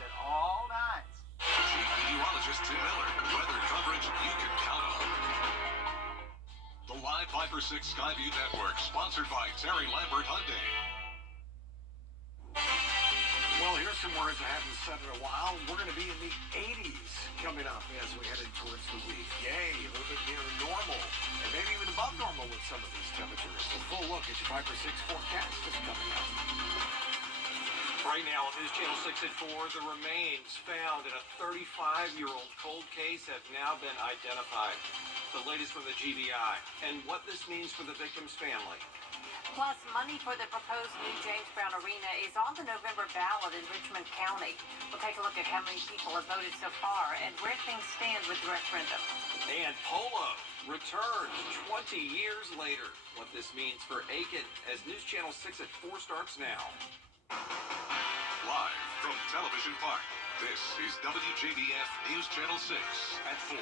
at all times. Chief Meteorologist Tim Miller. Weather coverage you can count on. The Live Viper 6 Skyview Network, sponsored by Terry Lambert Hyundai. Well, here's some words I haven't said in a while. We're going to be in the 80s coming up as we head towards the week. Yay, a little bit near normal, and maybe even above normal with some of these temperatures. A full look at your Viper 6 forecast is coming up. Right now on News Channel 6 at 4, the remains found in a 35-year-old cold case have now been identified. The latest from the GBI, and what this means for the victim's family. Plus, money for the proposed new James Brown Arena is on the November ballot in Richmond County. We'll take a look at how many people have voted so far and where things stand with the referendum. And polo returns 20 years later. What this means for Aiken as News Channel 6 at 4 starts now. Live from Television Park, this is WJBF News Channel 6 at 4.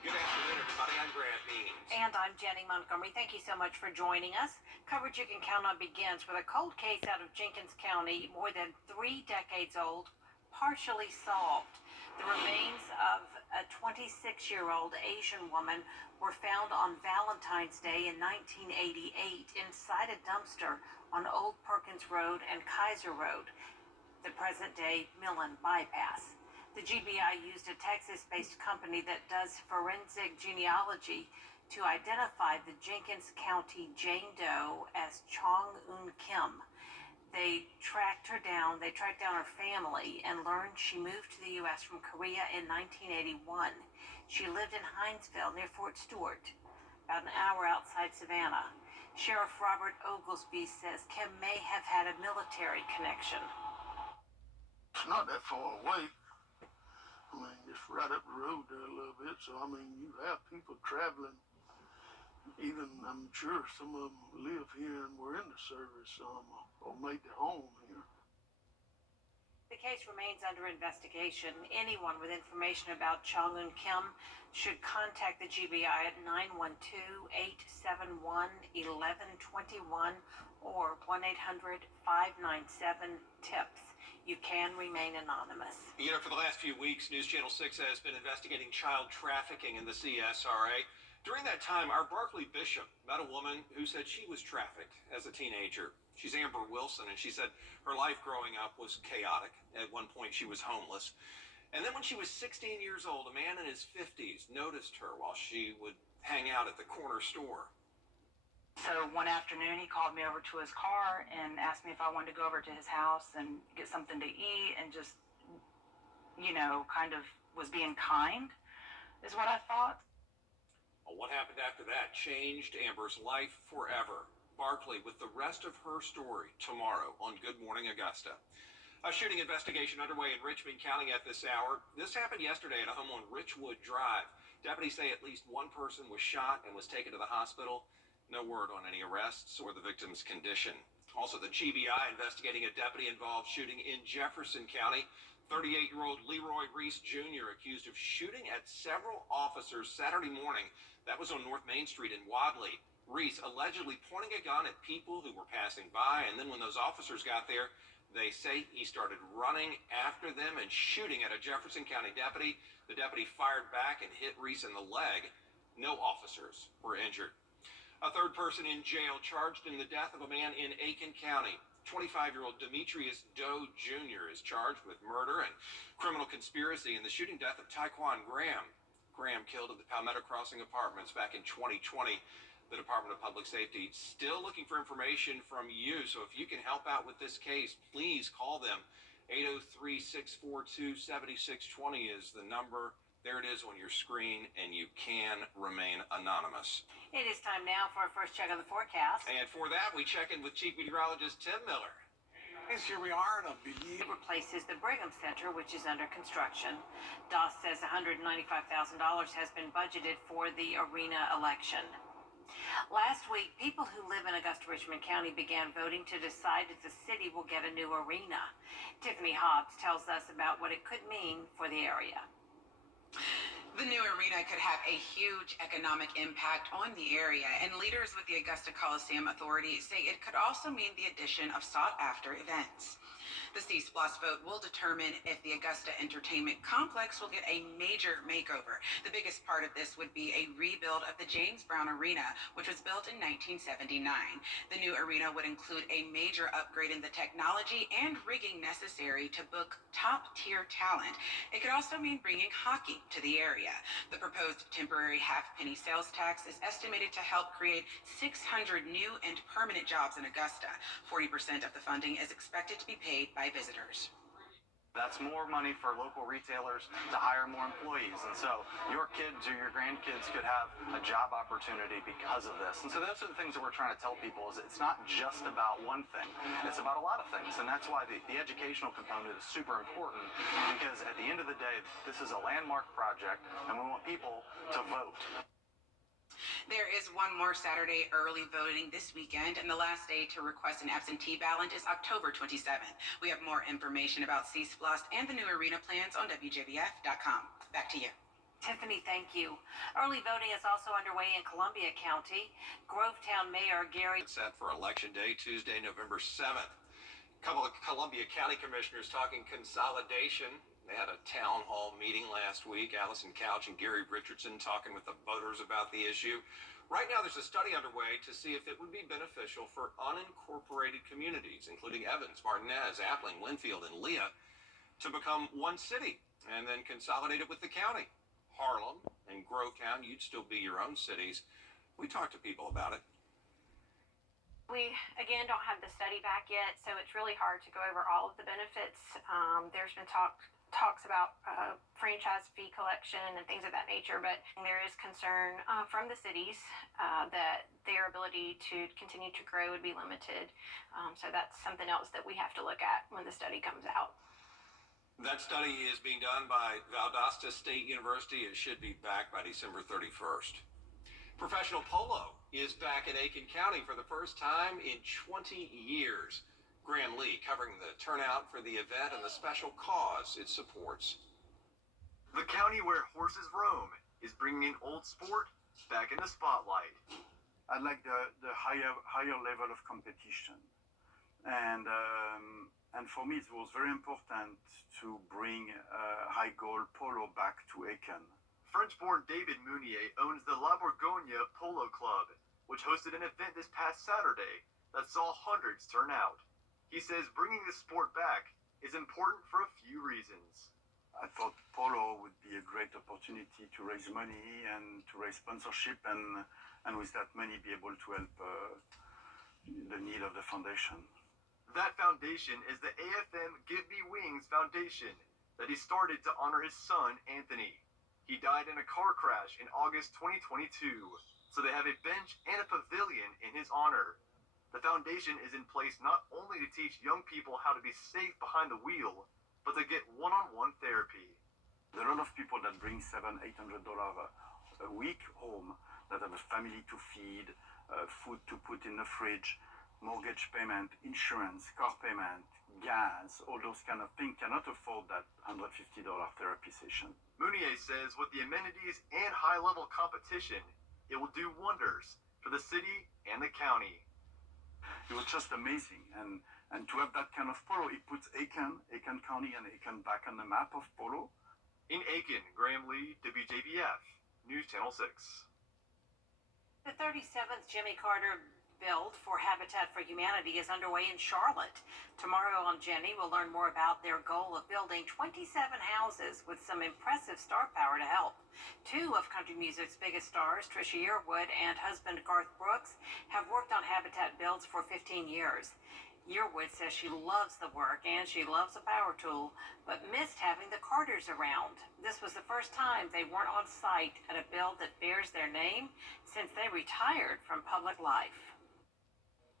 Good afternoon, everybody. I'm Grant Means. And I'm Jenny Montgomery. Thank you so much for joining us. Coverage you can count on begins with a cold case out of Jenkins County, more than 3 decades old, partially solved. The remains of a 26-year-old Asian woman were found on Valentine's Day in 1988 inside a dumpster on Old Perkins Road and Kaiser Road, the present-day Millen bypass. The GBI used a Texas-based company that does forensic genealogy to identify the Jenkins County Jane Doe as Chong Eun Kim. They tracked down her family and learned she moved to the U.S. from Korea in 1981. She lived in Hinesville near Fort Stewart, about an hour outside Savannah. Sheriff Robert Oglesby says Kim may have had a military connection. It's not that far away. I mean, just right up the road there a little bit. So, I mean, you have people traveling. Even, I'm sure some of them live here and were in the service or made their home here. The case remains under investigation. Anyone with information about Chong Eun Kim should contact the GBI at 912-871-1121 or 1-800-597-TIPS. You can remain anonymous. You know, for the last few weeks, News Channel 6 has been investigating child trafficking in the CSRA. During that time, our Barkley Bishop met a woman who said she was trafficked as a teenager. She's Amber Wilson, and she said her life growing up was chaotic. At one point, she was homeless. And then when she was 16 years old, a man in his 50s noticed her while she would hang out at the corner store. So one afternoon, he called me over to his car and asked me if I wanted to go over to his house and get something to eat and just, you know, kind of was being kind, is what I thought. Well, what happened after that changed Amber's life forever. Barkley with the rest of her story tomorrow on Good Morning Augusta. A shooting investigation underway in Richmond County at this hour. This happened yesterday at a home on Richwood Drive. Deputies say at least one person was shot and was taken to the hospital. No word on any arrests or the victim's condition. Also, the GBI investigating a deputy-involved shooting in Jefferson County. 38-year-old Leroy Reese Jr. accused of shooting at several officers Saturday morning. That was on North Main Street in Wadley. Reese allegedly pointing a gun at people who were passing by, and then when those officers got there, they say he started running after them and shooting at a Jefferson County deputy. The deputy fired back and hit Reese in the leg. No officers were injured. A third person in jail charged in the death of a man in Aiken County. 25-year-old Demetrius Doe Jr. is charged with murder and criminal conspiracy in the shooting death of Taekwon Graham. Graham killed at the Palmetto Crossing Apartments back in 2020. The Department of Public Safety still looking for information from you. So if you can help out with this case, please call them. 803-642-7620 is the number. There it is on your screen, and you can remain anonymous. It is time now for our first check of the forecast. And for that, we check in with Chief Meteorologist Tim Miller. Yes, here we are in a big It replaces the Brigham Center, which is under construction. DOS says $195,000 has been budgeted for the arena election. Last week, people who live in Augusta-Richmond County began voting to decide if the city will get a new arena. Tiffany Hobbs tells us about what it could mean for the area. The new arena could have a huge economic impact on the area, and leaders with the Augusta Coliseum Authority say it could also mean the addition of sought-after events. The C-SPLOST vote will determine if the Augusta Entertainment Complex will get a major makeover. The biggest part of this would be a rebuild of the James Brown Arena, which was built in 1979. The new arena would include a major upgrade in the technology and rigging necessary to book top-tier talent. It could also mean bringing hockey to the area. The proposed temporary half-penny sales tax is estimated to help create 600 new and permanent jobs in Augusta. 40% of the funding is expected to be paid by visitors. That's more money for local retailers to hire more employees. And so your kids or your grandkids could have a job opportunity because of this. And so those are the things that we're trying to tell people is it's not just about one thing. It's about a lot of things. And that's why the educational component is super important, because at the end of the day, this is a landmark project and we want people to vote. There is one more Saturday early voting this weekend, and the last day to request an absentee ballot is October 27th. We have more information about C-SPLOST and the new arena plans on WJBF.com. Back to you. Tiffany, thank you. Early voting is also underway in Columbia County. Grovetown Mayor Gary Set for Election Day, Tuesday, November 7th. A couple of Columbia County commissioners talking consolidation. They had a town hall meeting last week. Allison Couch and Gary Richardson talking with the voters about the issue. Right now, there's a study underway to see if it would be beneficial for unincorporated communities, including Evans, Martinez, Appling, Linfield, and Leah, to become one city and then consolidate it with the county. Harlem and Grovetown, you'd still be your own cities. We talked to people about it. We, again, don't have the study back yet, so it's really hard to go over all of the benefits. There's been talks about franchise fee collection and things of that nature, but there is concern from the cities that their ability to continue to grow would be limited. So that's something else that we have to look at when the study comes out. That study is being done by Valdosta State University. It should be back by December 31st. Professional polo is back in Aiken County for the first time in 20 years. Graham Lee covering the turnout for the event and the special cause it supports. The county where horses roam is bringing old sport back in the spotlight. I like the higher level of competition, and for me it was very important to bring high goal polo back to Aiken. French-born David Mounier owns the La Bourgogne Polo Club, which hosted an event this past Saturday that saw hundreds turn out. He says bringing the sport back is important for a few reasons. I thought polo would be a great opportunity to raise money and to raise sponsorship, and with that money be able to help the need of the foundation. That foundation is the AFM Give Me Wings Foundation that he started to honor his son, Anthony. He died in a car crash in August 2022, so they have a bench and a pavilion in his honor. The foundation is in place not only to teach young people how to be safe behind the wheel, but to get one-on-one therapy. There are a lot of people that bring $700-800 a week home, that have a family to feed, food to put in the fridge, mortgage payment, insurance, car payment, gas, all those kind of things, cannot afford that $150 therapy session. Mounier says with the amenities and high-level competition, it will do wonders for the city and the county. It was just amazing, and to have that kind of polo, it puts Aiken County and Aiken back on the map of polo. In Aiken, Graham Lee, WJBF, News Channel 6. The 37th Jimmy Carter build for Habitat for Humanity is underway in Charlotte. Tomorrow on Jenny, we'll learn more about their goal of building 27 houses with some impressive star power to help. Two of country music's biggest stars, Trisha Yearwood and husband Garth Brooks, have worked on Habitat builds for 15 years. Yearwood says she loves the work and she loves a power tool, but missed having the Carters around. This was the first time they weren't on site at a build that bears their name since they retired from public life.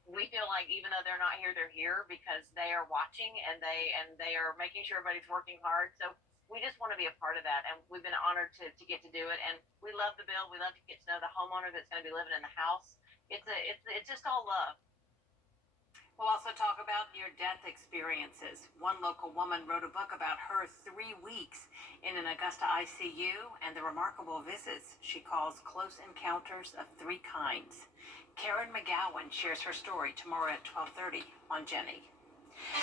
We feel like even though they're not here, they're here because they are watching and they are making sure everybody's working hard. So we just want to be a part of that, and we've been honored to get to do it. And we love the build. We love to get to know the homeowner that's going to be living in the house. It's just all love. We'll also talk about near-death experiences. One local woman wrote a book about her 3 weeks in an Augusta ICU and the remarkable visits she calls close encounters of 3 kinds. Karen McGowan shares her story tomorrow at 12:30 on Jenny.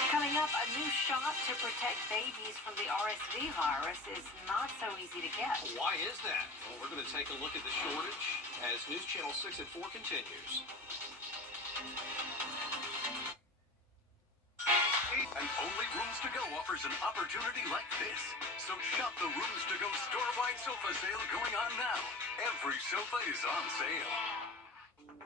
Coming up, a new shot to protect babies from the RSV virus is not so easy to get. Why is that? Well, we're going to take a look at the shortage as News Channel 6 at 4 continues. And only Rooms to Go offers an opportunity like this. So shop the Rooms to Go store-wide sofa sale going on now. Every sofa is on sale.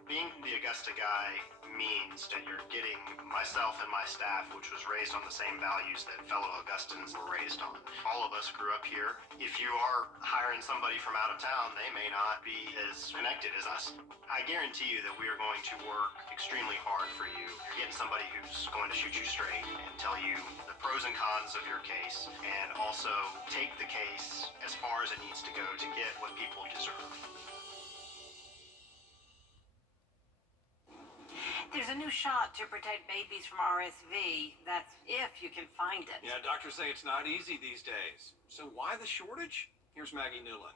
Being the Augusta guy means that you're getting myself and my staff, which was raised on the same values that fellow Augustans were raised on. All of us grew up here. If you are hiring somebody from out of town, they may not be as connected as us. I guarantee you that we are going to work extremely hard for you. You're getting somebody who's going to shoot you straight and tell you the pros and cons of your case, and also take the case as far as it needs to go to get what people deserve. There's a new shot to protect babies from RSV. That's if you can find it. Yeah, doctors say it's not easy these days. So why the shortage? Here's Maggie Newland.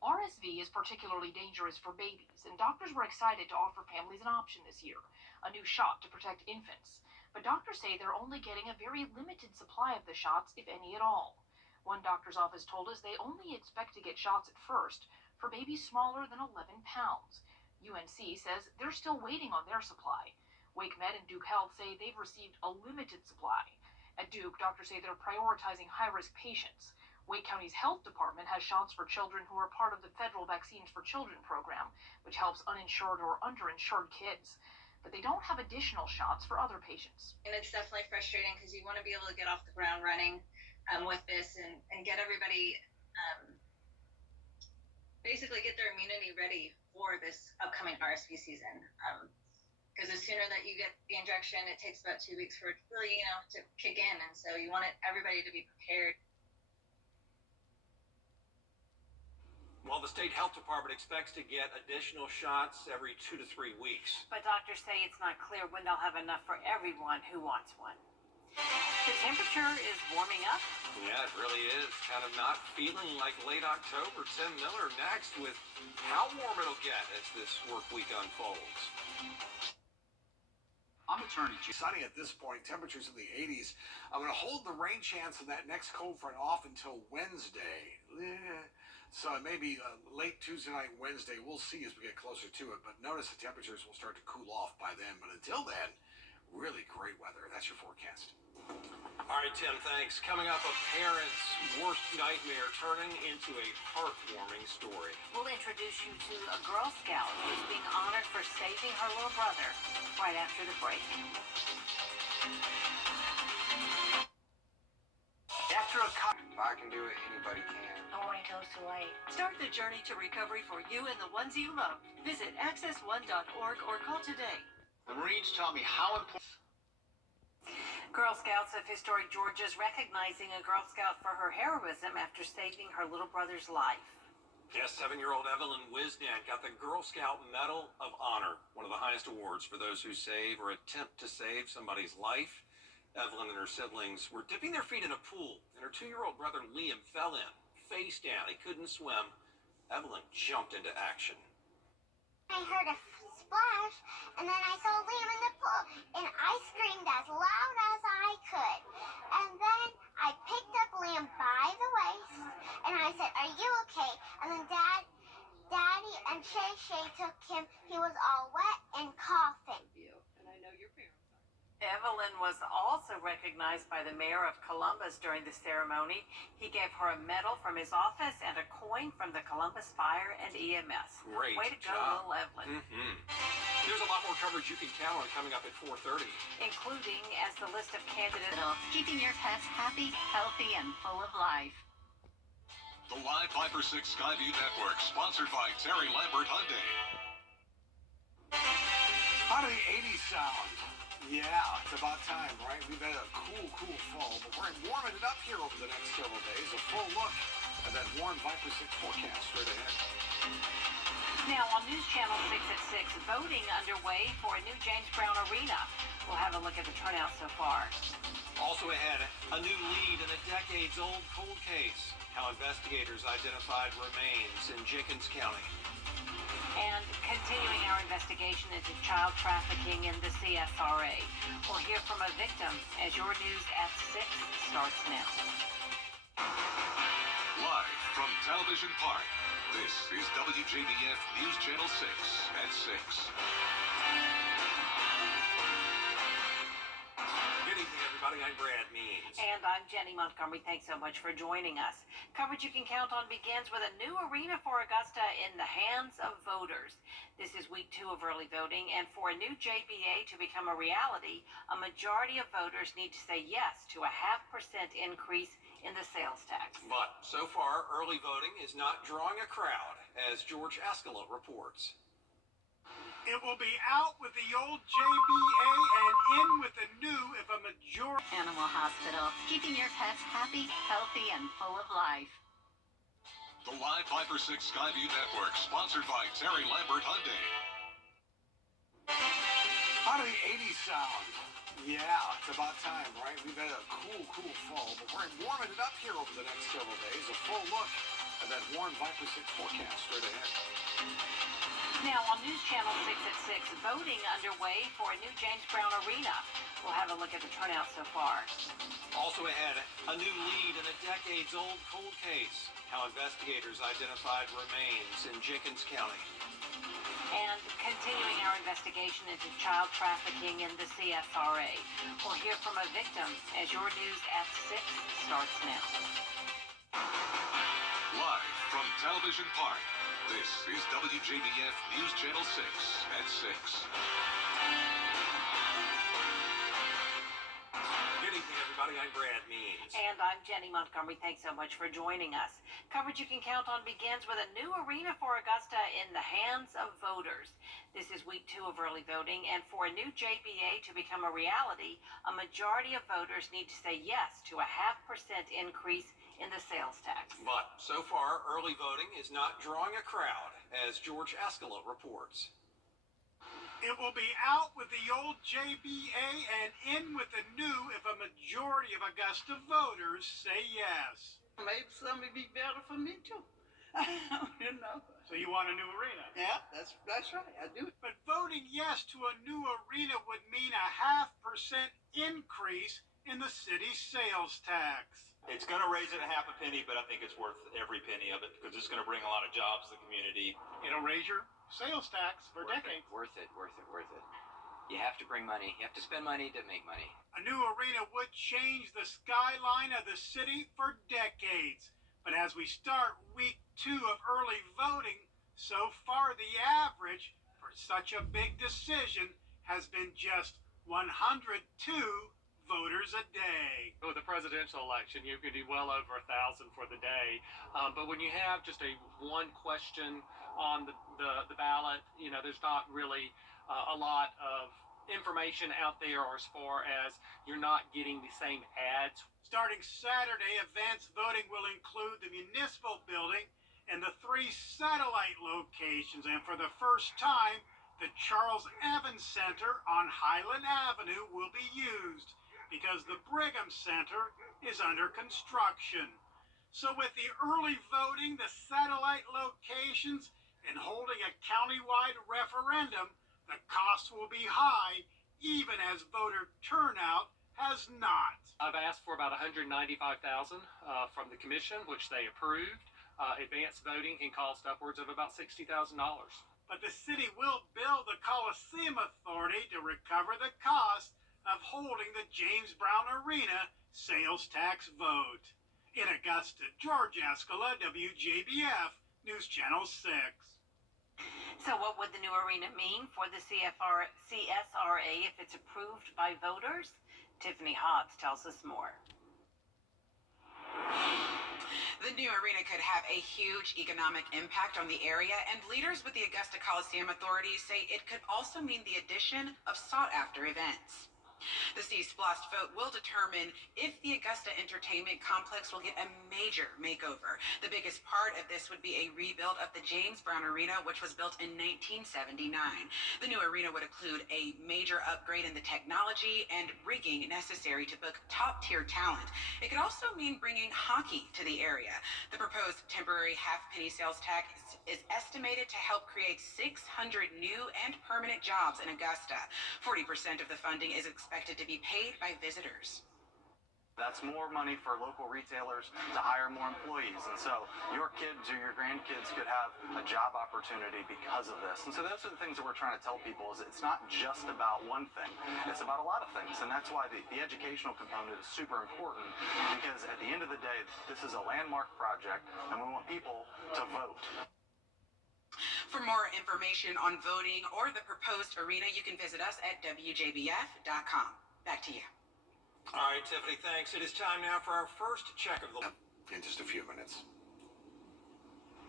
RSV is particularly dangerous for babies, and doctors were excited to offer families an option this year, a new shot to protect infants. But doctors say they're only getting a very limited supply of the shots, if any at all. One doctor's office told us they only expect to get shots at first for babies smaller than 11 pounds. UNC says they're still waiting on their supply. Wake Med and Duke Health say they've received a limited supply. At Duke, doctors say they're prioritizing high-risk patients. Wake County's health department has shots for children who are part of the federal Vaccines for Children program, which helps uninsured or underinsured kids. But they don't have additional shots for other patients. And it's definitely frustrating because you want to be able to get off the ground running with this and get everybody basically get their immunity ready for this upcoming RSV season. Because the sooner that you get the injection, it takes about 2 weeks for it really, to kick in. And so you want everybody to be prepared. Well, the state health department expects to get additional shots every 2 to 3 weeks. But doctors say it's not clear when they'll have enough for everyone who wants one. The temperature is warming up. Yeah, it really is. Kind of not feeling like late October. Tim Miller next with how warm it'll get as this work week unfolds. I'm Attorney Chief. Sunny at this point, temperatures in the 80s. I'm going to hold the rain chance of that next cold front off until Wednesday. So maybe late Tuesday night, Wednesday. We'll see as we get closer to it. But notice the temperatures will start to cool off by then. But until then, really great weather. That's your forecast. All right, Tim, thanks. Coming up, a parent's worst nightmare turning into a heartwarming story. We'll introduce you to a Girl Scout who's being honored for saving her little brother right after the break. After a if I can do it, anybody can. Don't wait till it's too late. Start the journey to recovery for you and the ones you love. Visit access1.org or call today. The Marines taught me how important. Girl Scouts of historic Georgia is recognizing a Girl Scout for her heroism after saving her little brother's life. Yes, 7-year-old Evelyn Wisnant got the Girl Scout Medal of Honor, one of the highest awards for those who save or attempt to save somebody's life. Evelyn and her siblings were dipping their feet in a pool, and her 2-year-old brother Liam fell in, face down. He couldn't swim. Evelyn jumped into action. I heard a splash, and then I saw Liam in the pool, and I screamed as loud as I could. And then I picked up Liam by the waist, and I said, "Are you okay?" And then Daddy and Shay took him. He was all wet and coughing. And I know your parents are. Evelyn was also recognized by the mayor of Columbus during the ceremony. He gave her a medal from his office and a coin from the Columbus Fire and EMS. Great Way to go, job. little Evelyn. There's a lot more coverage you can count on coming up at 4:30. Including as the list of candidates. Keeping your pets happy, healthy, and full of life. The Live 5/6 Skyview Network, sponsored by Terry Lambert Hyundai. How do the 80s sound? Yeah, it's about time, right? We've had a cool fall, but we're warming it up here over the next several days. A full look at that warm Viper 6 forecast straight ahead. Now on News Channel 6 at 6, voting underway for a new James Brown Arena. We'll have a look at the turnout so far. Also ahead, a new lead in a decades-old cold case. How investigators identified remains in Jenkins County. And continuing our investigation into child trafficking in the CSRA. We'll hear from a victim as your news at 6 starts now. Live from Television Park, this is WJBF News Channel 6 at 6. Good evening, everybody. I'm Brad Means. And I'm Jenny Montgomery. Thanks so much for joining us. Coverage you can count on begins with a new arena for Augusta in the hands of voters. This is week 2 of early voting, and for a new JBA to become a reality, a majority of voters need to say yes to a 0.5% increase in the sales tax. But so far, early voting is not drawing a crowd, as George Escalot reports. It will be out with the old JBA and in with the new if a majority. Animal Hospital, keeping your pets happy, healthy, and full of life. The Live 5/6 Skyview Network, sponsored by Terry Lambert Hyundai. How do the 80s sound? Yeah, it's about time, right? We've had a cool fall, but we're warming it up here over the next several days. A full look at that warm 5/6 forecast straight ahead. Now on News Channel 6 at 6, voting underway for a new James Brown Arena. We'll have a look at the turnout so far. Also ahead, a new lead in a decades-old cold case. How investigators identified remains in Jenkins County. And continuing our investigation into child trafficking in the CSRA. We'll hear from a victim as your news at 6 starts now. Live from Television Park, this is WJBF News Channel 6 at 6. Good evening, everybody. I'm Brad Means. And I'm Jenny Montgomery. Thanks so much for joining us. Coverage you can count on begins with a new arena for Augusta in the hands of voters. This is week 2 of early voting, and for a new JBA to become a reality, a majority of voters need to say yes to a 0.5% increase in the sales tax. But so far, early voting is not drawing a crowd, as George Escalot reports. It will be out with the old JBA and in with the new if a majority of Augusta voters say yes. Maybe something be better for me too. You know. So you want a new arena? Yeah, that's right. I do. But voting yes to a new arena would mean a 0.5% increase in the city's sales tax. It's going to raise it a 0.5 penny, but I think it's worth every penny of it because it's going to bring a lot of jobs to the community. It'll raise your sales tax for decades. Worth it. You have to bring money. You have to spend money to make money. A new arena would change the skyline of the city for decades. But as we start week 2 of early voting, so far the average for such a big decision has been just 102 voters a day. With the presidential election, you could do well over 1,000 for the day. But when you have just a one question on the ballot, you know, there's not really a lot of information out there, or as far as you're not getting the same ads. Starting Saturday, advanced voting will include the municipal building and the 3 satellite locations. And for the first time, the Charles Evans Center on Highland Avenue will be used because the Brigham Center is under construction. So with the early voting, the satellite locations, and holding a countywide referendum, the costs will be high, even as voter turnout has not. I've asked for about $195,000 from the commission, which they approved. Advanced voting can cost upwards of about $60,000. But the city will bill the Coliseum Authority to recover the cost of holding the James Brown Arena sales tax vote. In Augusta, George Escalot, WJBF News Channel 6. So what would the new arena mean for the CSRA if it's approved by voters? Tiffany Hobbs tells us more. The new arena could have a huge economic impact on the area, and leaders with the Augusta Coliseum Authority say it could also mean the addition of sought-after events. The C-SPLOST vote will determine if the Augusta Entertainment Complex will get a major makeover. The biggest part of this would be a rebuild of the James Brown Arena, which was built in 1979. The new arena would include a major upgrade in the technology and rigging necessary to book top-tier talent. It could also mean bringing hockey to the area. The proposed temporary half-penny sales tax is estimated to help create 600 new and permanent jobs in Augusta. 40% of the funding is expected to be paid by visitors. That's more money for local retailers to hire more employees. And so your kids or your grandkids could have a job opportunity because of this. And so those are the things that we're trying to tell people is it's not just about one thing. It's about a lot of things. And that's why the educational component is super important, because at the end of the day, this is a landmark project and we want people to vote. For more information on voting or the proposed arena, you can visit us at WJBF.com. Back to you. All right, Tiffany, thanks. It is time now for our first check of the... In just a few minutes.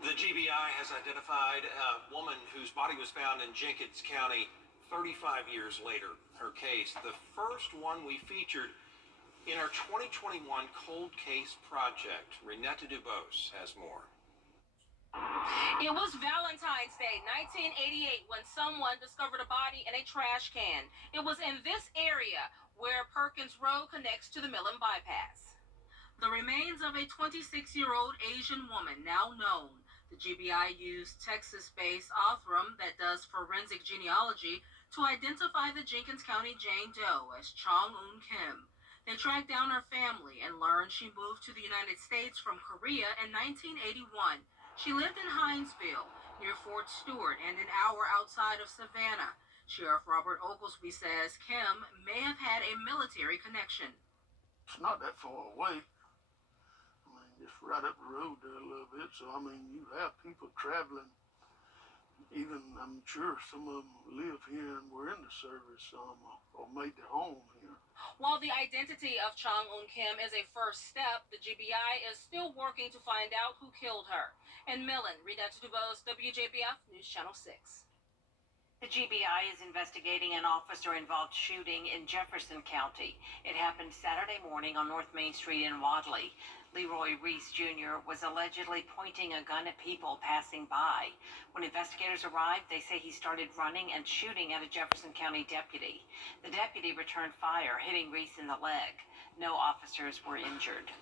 The GBI has identified a woman whose body was found in Jenkins County 35 years later. Her case, the first one we featured in our 2021 Cold Case Project. Renetta Dubose has more. It was Valentine's Day, 1988, when someone discovered a body in a trash can. It was in this area where Perkins Road connects to the Millen Bypass. The remains of a 26-year-old Asian woman, now known. The GBI used Texas-based Othram that does forensic genealogy to identify the Jenkins County Jane Doe as Chong-Un Kim. They tracked down her family and learned she moved to the United States from Korea in 1981. She lived in Hinesville, near Fort Stewart, and an hour outside of Savannah. Sheriff Robert Oglesby says Kim may have had a military connection. It's not that far away. I mean, just right up the road there a little bit. So, I mean, you have people traveling. Even, I'm sure some of them live here and were in the service or made their home here. While the identity of Chong-Un Kim is a first step, the GBI is still working to find out who killed her. In Millen, Renetta Dubose, WJBF News Channel 6. The GBI is investigating an officer-involved shooting in Jefferson County. It happened Saturday morning on North Main Street in Wadley. Leroy Reese Jr. was allegedly pointing a gun at people passing by. When investigators arrived, they say he started running and shooting at a Jefferson County deputy. The deputy returned fire, hitting Reese in the leg. No officers were injured.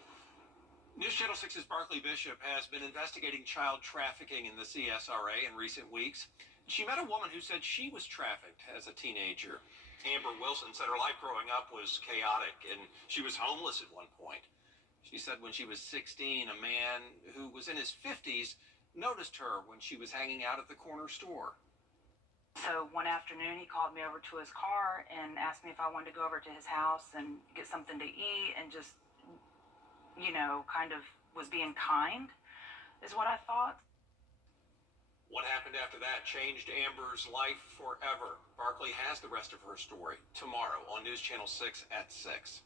News Channel 6's Barclay Bishop has been investigating child trafficking in the CSRA in recent weeks. She met a woman who said she was trafficked as a teenager. Amber Wilson said her life growing up was chaotic and she was homeless at one point. She said when she was 16, a man who was in his 50s noticed her when she was hanging out at the corner store. So one afternoon, he called me over to his car and asked me if I wanted to go over to his house and get something to eat and just, you know, kind of was being kind, is what I thought. What happened after that changed Amber's life forever. Barclay has the rest of her story tomorrow on News Channel 6 at 6.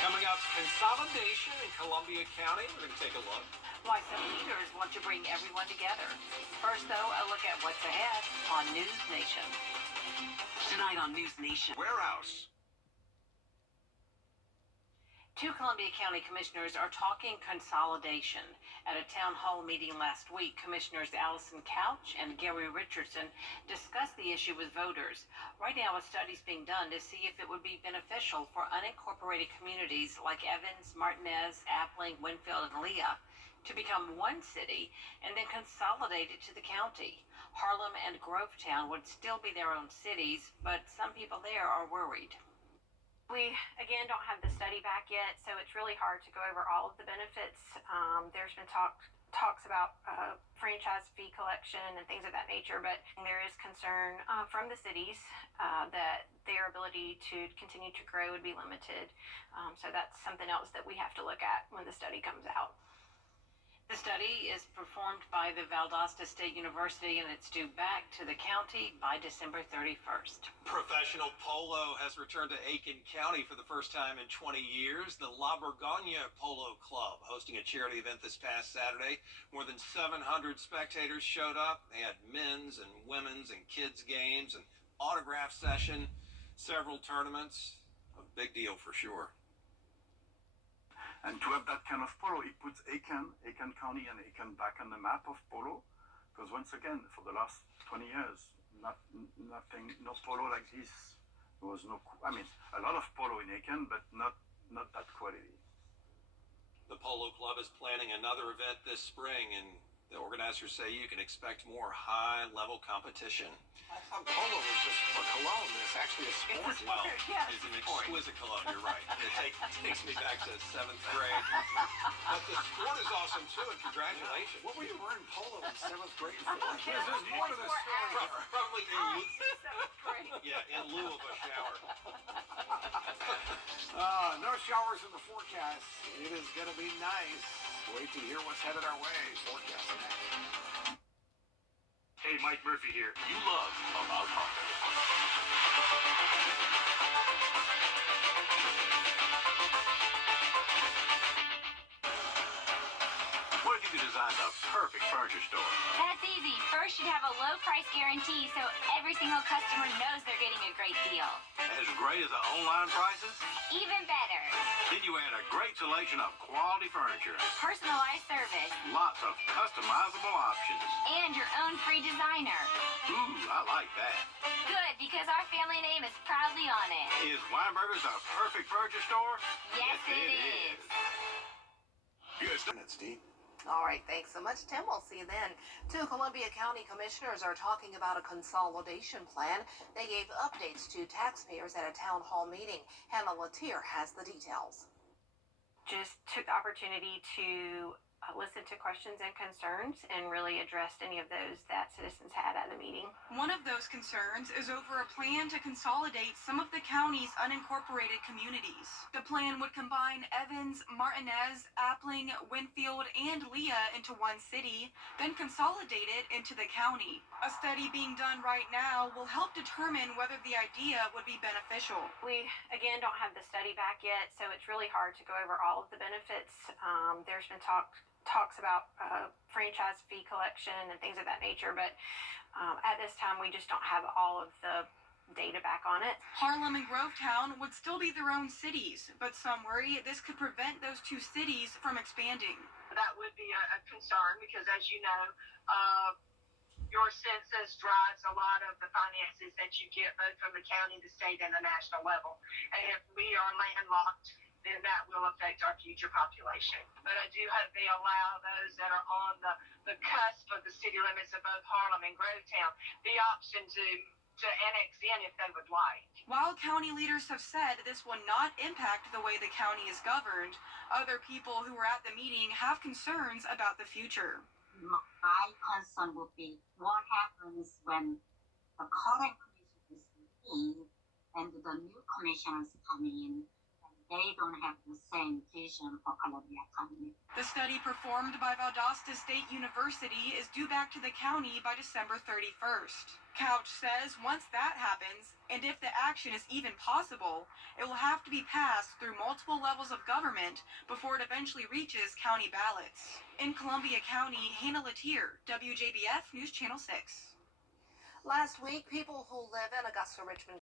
Coming up, consolidation in Columbia County. We're going to take a look. Why some leaders want to bring everyone together. First, though, a look at what's ahead on News Nation. Tonight on News Nation. Warehouse. Two Columbia County commissioners are talking consolidation. At a town hall meeting last week, Commissioners Allison Couch and Gary Richardson discussed the issue with voters. Right now, a study is being done to see if it would be beneficial for unincorporated communities like Evans, Martinez, Appling, Winfield, and Leah to become one city and then consolidate it to the county. Harlem and Grovetown would still be their own cities, but some people there are worried. We, again, don't have the study back yet, so it's really hard to go over all of the benefits. There's been talks about franchise fee collection and things of that nature, but there is concern from the cities that their ability to continue to grow would be limited. So that's something else that we have to look at when the study comes out. The study is performed by the Valdosta State University, and it's due back to the county by December 31st. Professional polo has returned to Aiken County for the first time in 20 years. The La Borgogne Polo Club hosting a charity event this past Saturday. More than 700 spectators showed up. They had men's and women's and kids games and autograph session, several tournaments. big deal for sure. And to have that kind of polo, it puts Aiken County and Aiken back on the map of polo. Because once again, for the last 20 years, nothing, no polo like this. There was no, I mean, a lot of polo in Aiken, but not that quality. The Polo Club is planning another event this spring, and the organizers say you can expect more high-level competition. I thought polo was just for cologne. It's actually a sport. Well, it's an exquisite cologne, you're right. It takes me back to 7th grade. But the sport is awesome, too, and congratulations. What were you wearing polo in 7th grade for? There's more to this story. Probably in lieu of a shower. No showers in the forecast. It is going to be nice. Wait to hear what's headed our way. Forecast next. Hey, Mike Murphy here. You love about Honda. What if you could design the perfect furniture store? That's easy. First, you'd have a low price guarantee so every single customer knows they're getting a great deal. As great as the online prices? Even better. Then you add a great selection of quality furniture. Personalized service. Lots of customizable options. And your own free designer. Ooh, I like that. Good, because our family name is proudly on it. Is Weinberger's a perfect furniture store? Yes, it is. Good. Minutes, Steve. All right, thanks so much, Tim. We'll see you then. Two Columbia County commissioners are talking about a consolidation plan. They gave updates to taxpayers at a town hall meeting. Hannah Latier has the details. Just took the opportunity to listen to questions and concerns and really addressed any of those that citizens had at the meeting. One of those concerns is over a plan to consolidate some of the county's unincorporated communities. The plan would combine Evans, Martinez, Appling, Winfield, and Leah into one city, then consolidate it into the county. A study being done right now will help determine whether the idea would be beneficial. We, again, don't have the study back yet, so it's really hard to go over all of the benefits. There's been talks about franchise fee collection and things of that nature, but at this time we just don't have all of the data back on it. Harlem and Grovetown would still be their own cities, but some worry this could prevent those two cities from expanding. That would be a concern because, as you know, your census drives a lot of the finances that you get both from the county, the state, and the national level. And if we are landlocked, then that will affect our future population. But I do hope they allow those that are on the cusp of the city limits of both Harlem and Grovetown the option to annex in if they would like. While county leaders have said this will not impact the way the county is governed, other people who were at the meeting have concerns about the future. My concern would be what happens when the current commission is leave and the new commissioners come in. They don't have the same vision for Columbia County. The study performed by Valdosta State University is due back to the county by December 31st. Couch says once that happens, and if the action is even possible, it will have to be passed through multiple levels of government before it eventually reaches county ballots. In Columbia County, Hannah Latier, WJBF News Channel 6. Last week, people who live in Augusta, Richmond